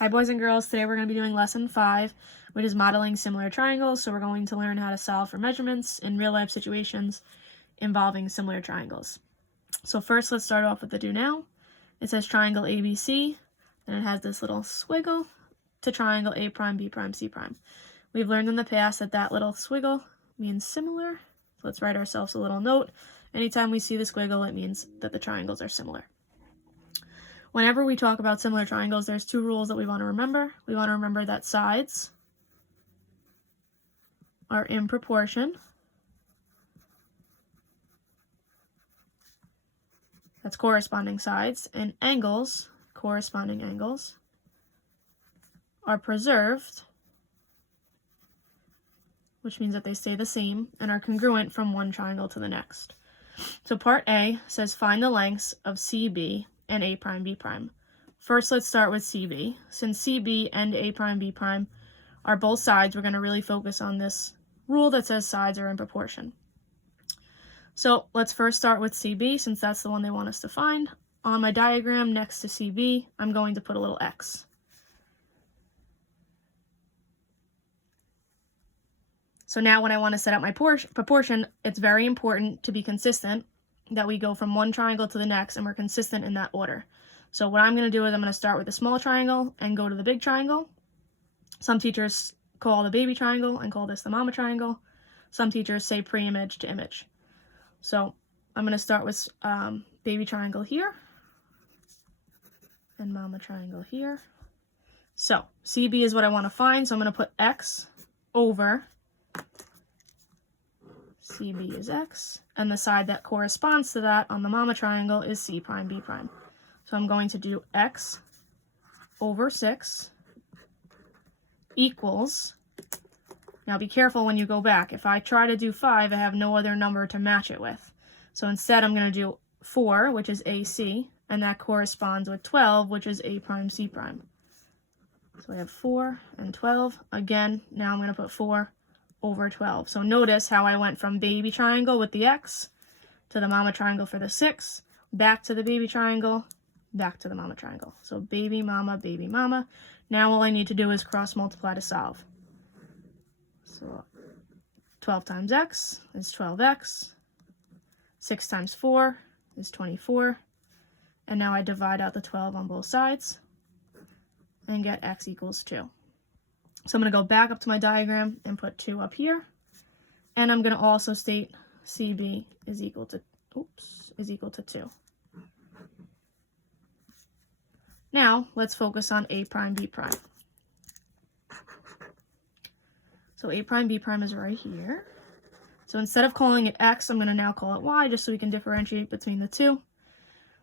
Hi boys and girls, today we're going to be doing lesson 5, which is modeling similar triangles. So we're going to learn how to solve for measurements in real life situations involving similar triangles. So first let's start off with the do now. It says triangle ABC, and it has this little squiggle to triangle A prime, B prime, C prime. We've learned in the past that that little squiggle means similar. So let's write ourselves a little note. Anytime we see the squiggle, it means that the triangles are similar. Whenever we talk about similar triangles, there's two rules that we want to remember. We want to remember that sides are in proportion. That's corresponding sides. And angles, corresponding angles, are preserved, which means that they stay the same and are congruent from one triangle to the next. So part A says find the lengths of CB and A prime, B prime. First, let's start with CB. Since CB and A prime, B prime are both sides, we're going to really focus on this rule that says sides are in proportion. So let's first start with CB, since that's the one they want us to find. On my diagram next to CB, I'm going to put a little X. So now when I want to set up my proportion, it's very important to be consistent, that we go from one triangle to the next and we're consistent in that order. So what I'm going to do is I'm going to start with the small triangle and go to the big triangle. Some teachers call the baby triangle and call this the mama triangle. Some teachers say pre-image to image. So I'm going to start with baby triangle here and mama triangle here. So CB is what I want to find, so I'm going to put X over CB is X, and the side that corresponds to that on the mama triangle is C prime, B prime. So I'm going to do X over 6 equals, now be careful when you go back. If I try to do 5, I have no other number to match it with. So instead I'm going to do 4, which is AC, and that corresponds with 12, which is A prime, C prime. So I have 4 and 12. Again, now I'm going to put 4 over 12. So notice how I went from baby triangle with the X to the mama triangle for the 6, back to the baby triangle, back to the mama triangle. So baby, mama, baby, mama. Now all I need to do is cross multiply to solve. So 12 times X is 12X. 6 times 4 is 24. And now I divide out the 12 on both sides and get X equals 2. So I'm going to go back up to my diagram and put 2 up here. And I'm going to also state CB is equal to 2. Now, let's focus on A prime, B prime. So A prime, B prime is right here. So instead of calling it X, I'm going to now call it Y, just so we can differentiate between the two.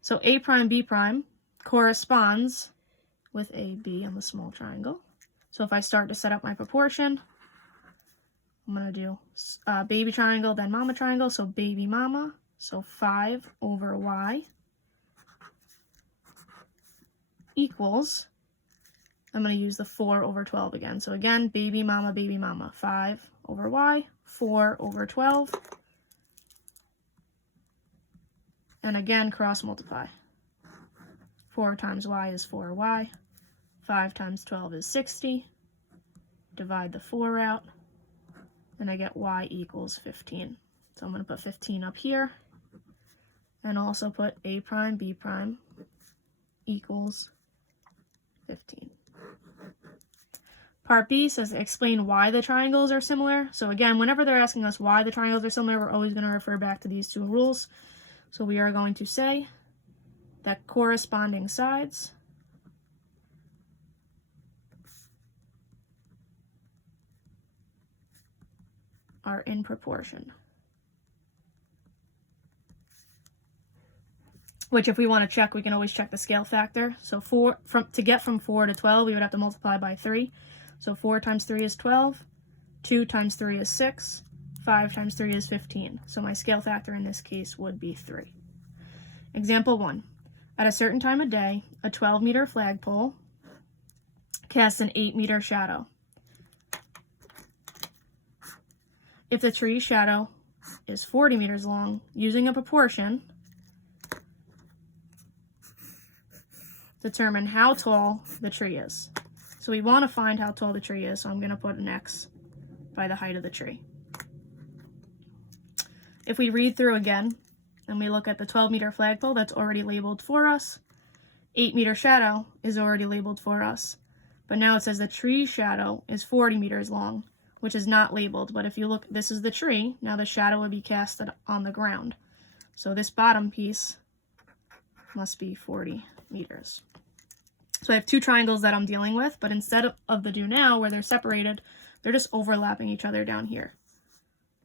So A prime, B prime corresponds with AB on the small triangle. So if I start to set up my proportion, I'm going to do baby triangle, then mama triangle. So baby mama, so 5 over Y equals, I'm going to use the 4 over 12 again. So again, baby mama, 5 over Y, 4 over 12. And again, cross multiply. 4 times Y is 4Y. 5 times 12 is 60. Divide the 4 out, and I get Y equals 15. So I'm going to put 15 up here, and also put A prime, B prime equals 15. Part B says explain why the triangles are similar. So again, whenever they're asking us why the triangles are similar, we're always going to refer back to these two rules. So we are going to say that corresponding sides are in proportion. Which, if we want to check, we can always check the scale factor. So to get from 4 to 12, we would have to multiply by 3. So 4 times 3 is 12. 2 times 3 is 6. 5 times 3 is 15. So my scale factor in this case would be 3. Example 1. At a certain time of day, a 12-meter flagpole casts an 8-meter shadow. If the tree's shadow is 40 meters long, using a proportion, determine how tall the tree is. So we want to find how tall the tree is, so I'm going to put an X by the height of the tree. If we read through again, and we look at the 12-meter flagpole, that's already labeled for us. 8-meter shadow is already labeled for us. But now it says the tree shadow is 40 meters long, which is not labeled. But if you look, this is the tree. Now the shadow would be casted on the ground. So this bottom piece must be 40 meters. So I have two triangles that I'm dealing with, but instead of the do now where they're separated, they're just overlapping each other down here.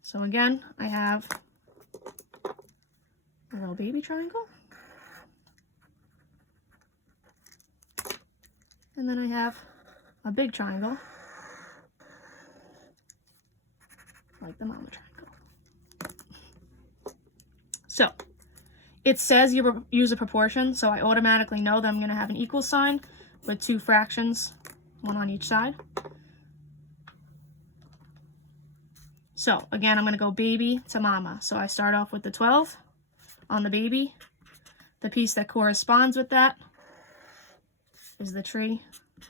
So again, I have a little baby triangle. And then I have a big triangle, like the mama triangle. So it says you use a proportion, so I automatically know that I'm going to have an equal sign with two fractions, one on each side. So again, I'm going to go baby to mama. So I start off with the 12 on the baby. The piece that corresponds with that is the tree,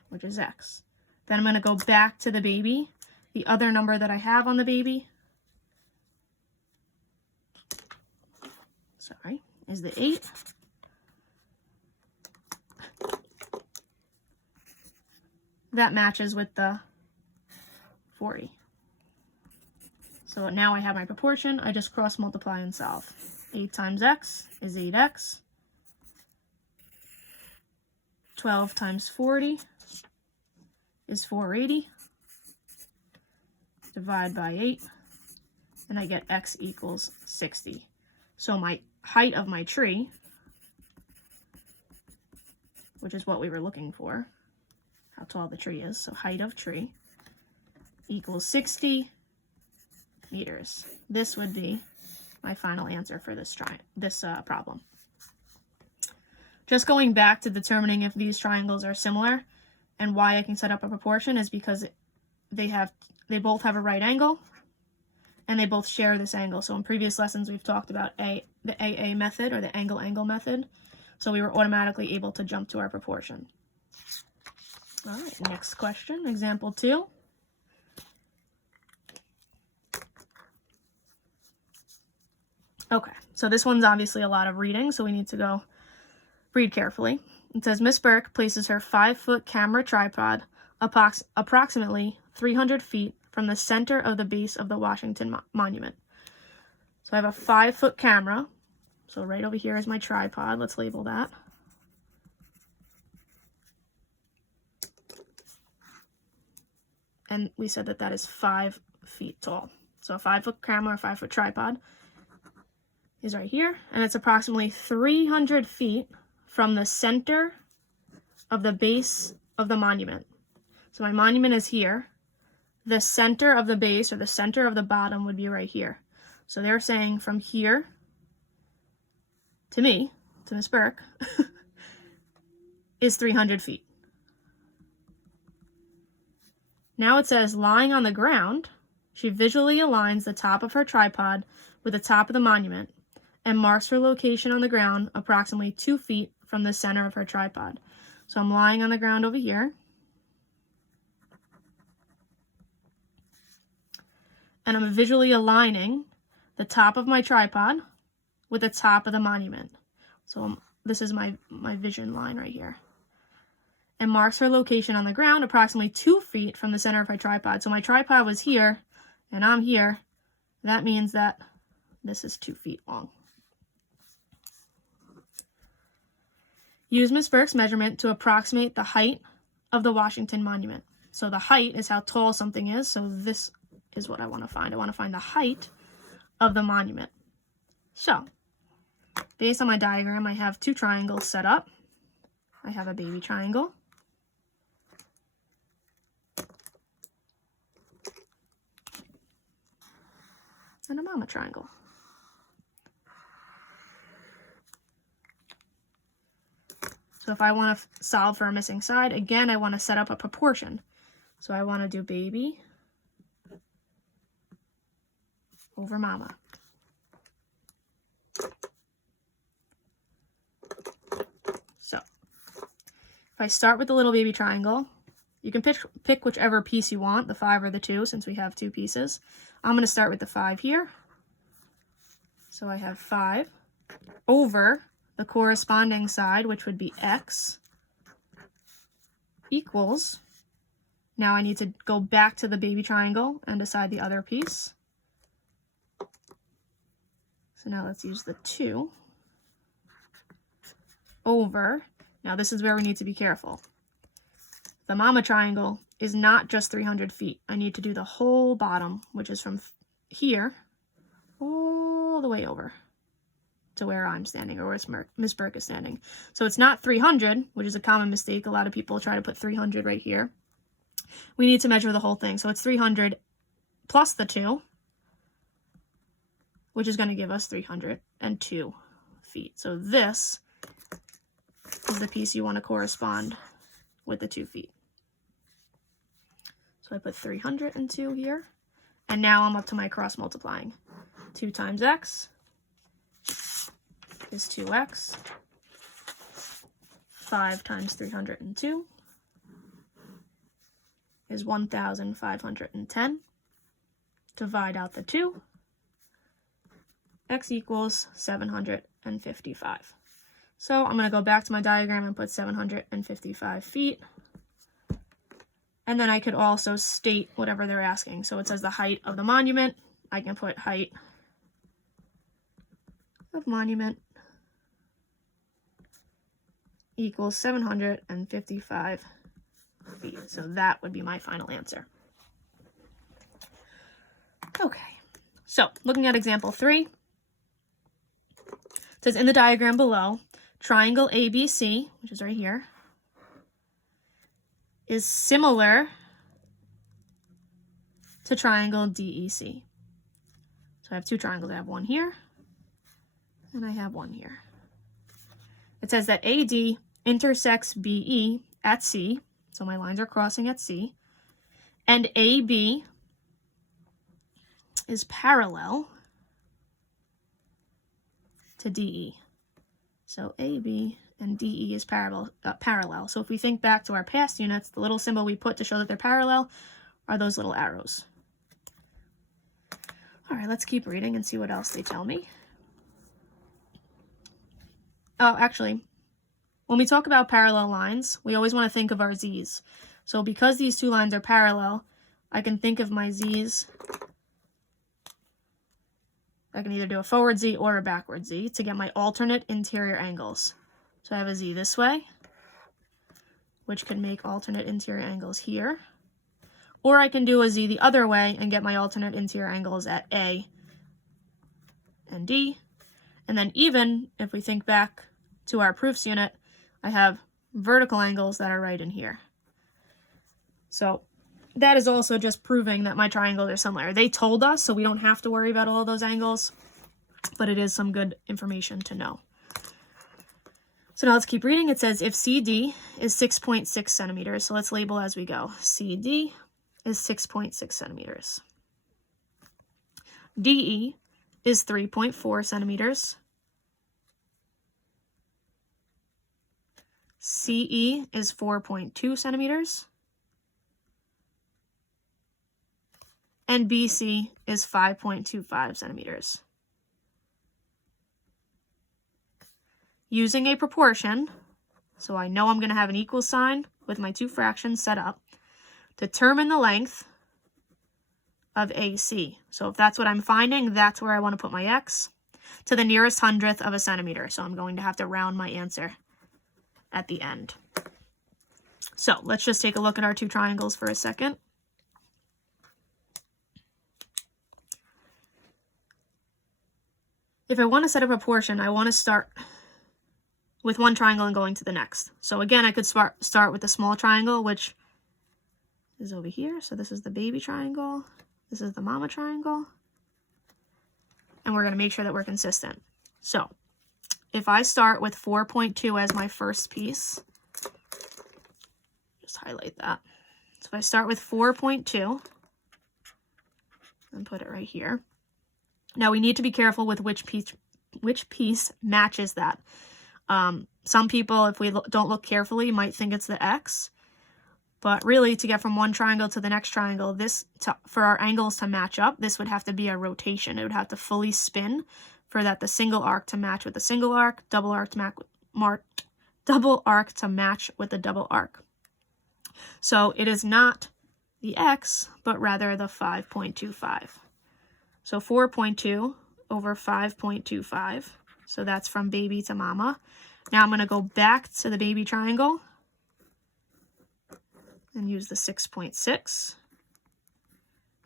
which is X. Then I'm going to go back to the baby. The other number that I have on the baby, is the 8. That matches with the 40. So now I have my proportion. I just cross multiply and solve. 8 times X is 8X. 12 times 40 is 480. Divide by 8, and I get X equals 60. So my height of my tree, which is what we were looking for, how tall the tree is, so height of tree, equals 60 meters. This would be my final answer for this problem. Just going back to determining if these triangles are similar and why I can set up a proportion is because they both have a right angle and they both share this angle. So in previous lessons we've talked about the AA method, or the angle-angle method. So we were automatically able to jump to our proportion. All right, next question, example 2. Okay, so this one's obviously a lot of reading, so we need to go read carefully. It says, Miss Burke places her 5-foot camera tripod approximately 300 feet from the center of the base of the Washington Monument. So I have a 5-foot camera. So right over here is my tripod. Let's label that. And we said that that is 5 feet tall. So a 5-foot camera or 5-foot tripod is right here. And it's approximately 300 feet from the center of the base of the monument. So my monument is here. The center of the base, or the center of the bottom, would be right here. So they're saying from here to me, to Miss Burke, is 300 feet. Now it says, lying on the ground, she visually aligns the top of her tripod with the top of the monument and marks her location on the ground approximately 2 feet from the center of her tripod. So I'm lying on the ground over here. And I'm visually aligning the top of my tripod with the top of the monument. So this is my vision line right here. And marks her location on the ground approximately 2 feet from the center of my tripod. So my tripod was here, and I'm here. That means that this is 2 feet long. Use Miss Burke's measurement to approximate the height of the Washington Monument. So the height is how tall something is. So this is what I want to find. I want to find the height of the monument. So, based on my diagram, I have 2 triangles set up. I have a baby triangle. And a mama triangle. So if I want to solve for a missing side, again, I want to set up a proportion. So I want to do baby over mama. So If I start with the little baby triangle, you can pick whichever piece you want, the 5 or the 2, since we have 2 pieces. I'm going to start with the 5 here. So I have 5 over the corresponding side, which would be x, equals, now I need to go back to the baby triangle and decide the other piece. So now let's use the 2 over, now this is where we need to be careful. The mama triangle is not just 300 feet. I need to do the whole bottom, which is from here all the way over to where I'm standing, or where Miss Burke is standing. So it's not 300, which is a common mistake. A lot of people try to put 300 right here. We need to measure the whole thing. So it's 300 plus the 2, which is going to give us 302 feet. So this is the piece you want to correspond with the 2 feet. So I put 302 here, and now I'm up to my cross multiplying. 2 times x is 2x. 5 times 302 is 1,510. Divide out the 2. X equals 755. So I'm going to go back to my diagram and put 755 feet. And then I could also state whatever they're asking. So it says the height of the monument. I can put height of monument equals 755 feet. So that would be my final answer. Okay, so looking at example 3, it says in the diagram below, triangle ABC, which is right here, is similar to triangle DEC. So I have 2 triangles. I have one here, and I have one here. It says that AD intersects BE at C, so my lines are crossing at C, and AB is parallel to DE. So AB and DE is parallel. So if we think back to our past units, the little symbol we put to show that they're parallel are those little arrows. All right, let's keep reading and see what else they tell me. Oh, actually, when we talk about parallel lines, we always want to think of our Z's. So because these 2 lines are parallel, I can think of my Z's. I can either do a forward Z or a backward Z to get my alternate interior angles. So I have a Z this way, which can make alternate interior angles here. Or I can do a Z the other way and get my alternate interior angles at A and D. And then even if we think back to our proofs unit, I have vertical angles that are right in here. So that is also just proving that my triangles are similar. They told us, so we don't have to worry about all of those angles, but it is some good information to know. So now let's keep reading. It says if CD is 6.6 centimeters, so let's label as we go. CD is 6.6 centimeters. DE is 3.4 centimeters. CE is 4.2 centimeters. And BC is 5.25 centimeters. Using a proportion, so I know I'm going to have an equal sign with my 2 fractions set up, determine the length of AC. So if that's what I'm finding, that's where I want to put my X, to the nearest hundredth of a centimeter. So I'm going to have to round my answer at the end. So let's just take a look at our 2 triangles for a second. If I want to set a proportion, I want to start with one triangle and going to the next. So again, I could start with the small triangle, which is over here. So this is the baby triangle. This is the mama triangle. And we're going to make sure that we're consistent. So if I start with 4.2 as my first piece, just highlight that. So if I start with 4.2 and put it right here. Now we need to be careful with which piece matches that. Some people, if we don't look carefully, might think it's the x. But really, to get from one triangle to the next triangle, for our angles to match up, this would have to be a rotation. It would have to fully spin for that the single arc to match with the single arc, double arc to match with the double arc. So it is not the x, but rather the 5.25. So 4.2 over 5.25. So that's from baby to mama. Now I'm going to go back to the baby triangle and use the 6.6.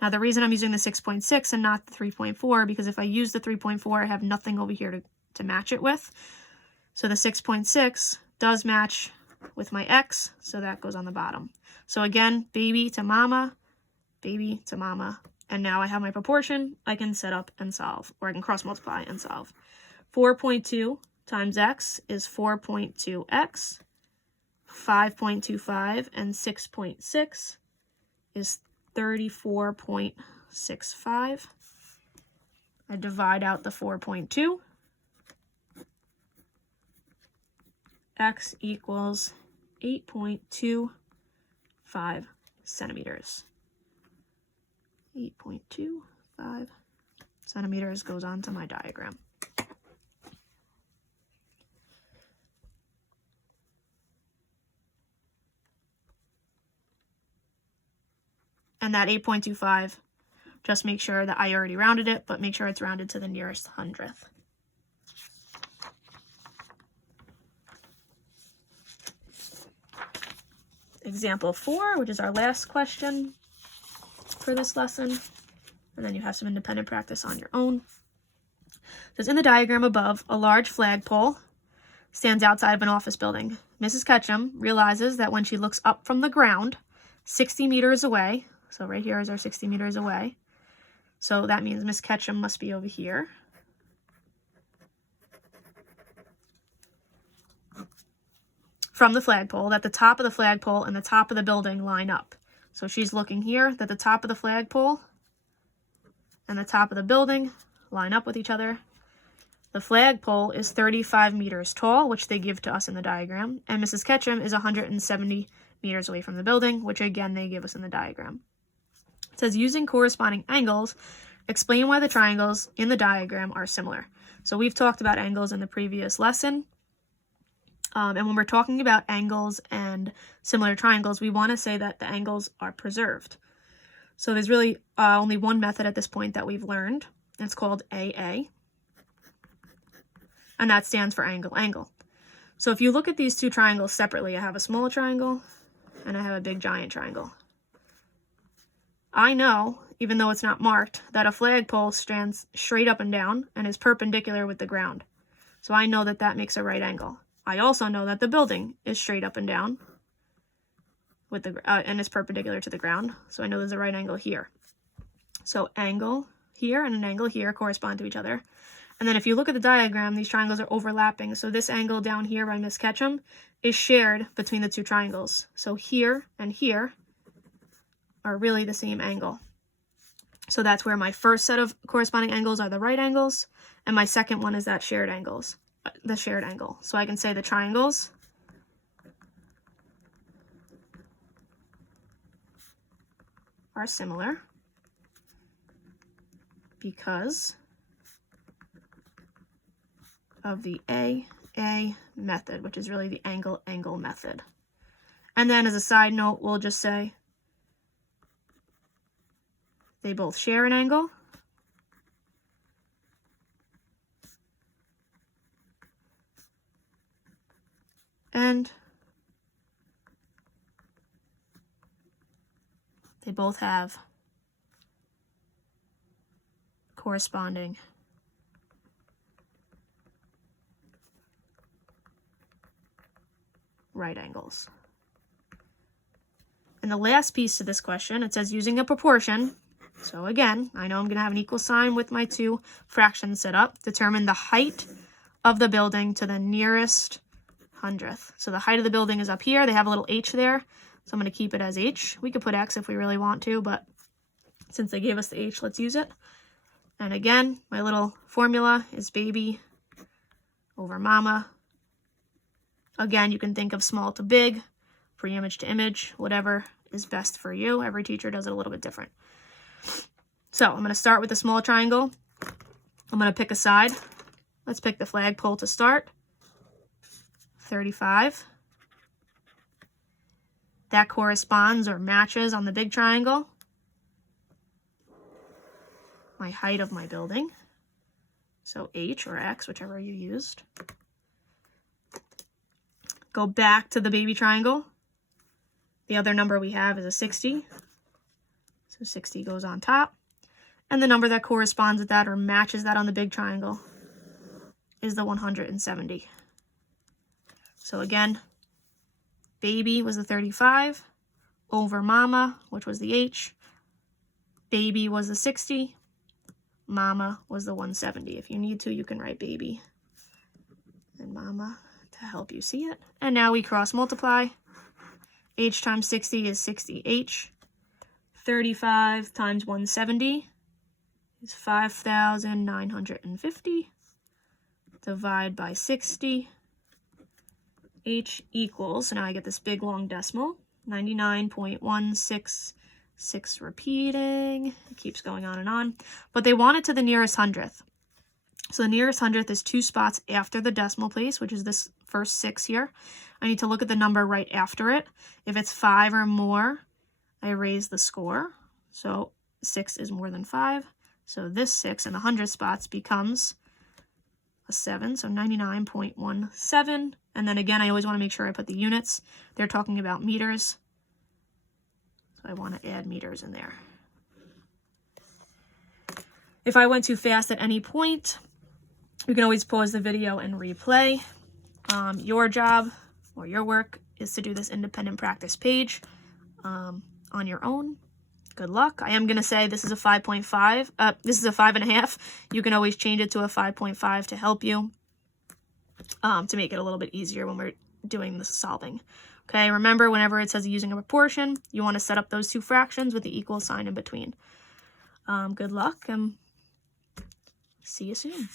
Now the reason I'm using the 6.6 and not the 3.4, because if I use the 3.4, I have nothing over here to match it with. So the 6.6 does match with my x, so that goes on the bottom. So again, baby to mama, and now I have my proportion. I can set up and solve, or I can cross multiply and solve. 4.2 times x is 4.2x. 5.25 and 6.6 is 34.65. I divide out the 4.2. X equals 8.25 centimeters. 8.25 centimeters goes on to my diagram. And that 8.25, just make sure that I already rounded it, but make sure it's rounded to the nearest hundredth. Example 4, which is our last question for this lesson. And then you have some independent practice on your own. It says, in the diagram above, a large flagpole stands outside of an office building. Mrs. Ketchum realizes that when she looks up from the ground, 60 meters away, so right here is our 60 meters away. So that means Miss Ketchum must be over here. From the flagpole, that the top of the flagpole and the top of the building line up. So she's looking here that the top of the flagpole and the top of the building line up with each other. The flagpole is 35 meters tall, which they give to us in the diagram, and Mrs. Ketchum is 170 meters away from the building, which again they give us in the diagram. It says, using corresponding angles, explain why the triangles in the diagram are similar. So we've talked about angles in the previous lesson. And when we're talking about angles and similar triangles, we want to say that the angles are preserved. So there's really only one method at this point that we've learned. It's called AA. And that stands for angle, angle. So if you look at these two triangles separately, I have a small triangle and I have a big giant triangle. I know, even though it's not marked, that a flagpole stands straight up and down and is perpendicular with the ground. So I know that that makes a right angle. I also know that the building is straight up and down with the and is perpendicular to the ground. So I know there's a right angle here. So angle here and an angle here correspond to each other. And then if you look at the diagram, these triangles are overlapping. So this angle down here by Miss Ketchum is shared between the two triangles. So here and here are really the same angle. So that's where my first set of corresponding angles are the right angles, and my second one is that shared angles, the shared angle. So I can say the triangles are similar because of the AA method, which is really the angle-angle method. And then as a side note, we'll just say they both share an angle. And they both have corresponding right angles. And the last piece to this question, it says using a proportion. So again, I know I'm going to have an equal sign with my two fractions set up. Determine the height of the building to the nearest hundredth. So the height of the building is up here. They have a little h there. So I'm going to keep it as h. We could put x if we really want to, but since they gave us the h, let's use it. And again, my little formula is baby over mama Again, you can think of small to big, pre-image to image, whatever is best for you. Every teacher does it a little bit different. So I'm going to start with the small triangle. I'm going to pick a side. Let's pick the flagpole to start. 35. That corresponds or matches on the big triangle my height of my building. So H or X, whichever you used. Go back to the baby triangle. The other number we have is a 60. So 60 goes on top. And the number that corresponds with that or matches that on the big triangle is the 170. So again, baby was the 35 over mama, which was the H. Baby was the 60. Mama was the 170. If you need to, you can write baby and mama to help you see it. And now we cross multiply. H times 60 is 60H. 35 times 170 is 5,950. Divide by 60. H equals, so now I get this big long decimal, 99.166 repeating. It keeps going on and on. But they want it to the nearest hundredth. So the nearest hundredth is 2 spots after the decimal place, which is this first 6 here. I need to look at the number right after it. If it's 5 or more, I raise the score. So 6 is more than 5. So this 6 in the 100 spots becomes a 7, so 99.17. And then again, I always want to make sure I put the units. They're talking about meters. So I want to add meters in there. If I went too fast at any point, you can always pause the video and replay. Your job or your work is to do this independent practice page on your own. Good luck. I am going to say this is a 5.5. This is a 5.5. You can always change it to a 5.5 to help you, to make it a little bit easier when we're doing the solving. Okay, remember whenever it says using a proportion, you want to set up those 2 fractions with the equal sign in between. Good luck and see you soon.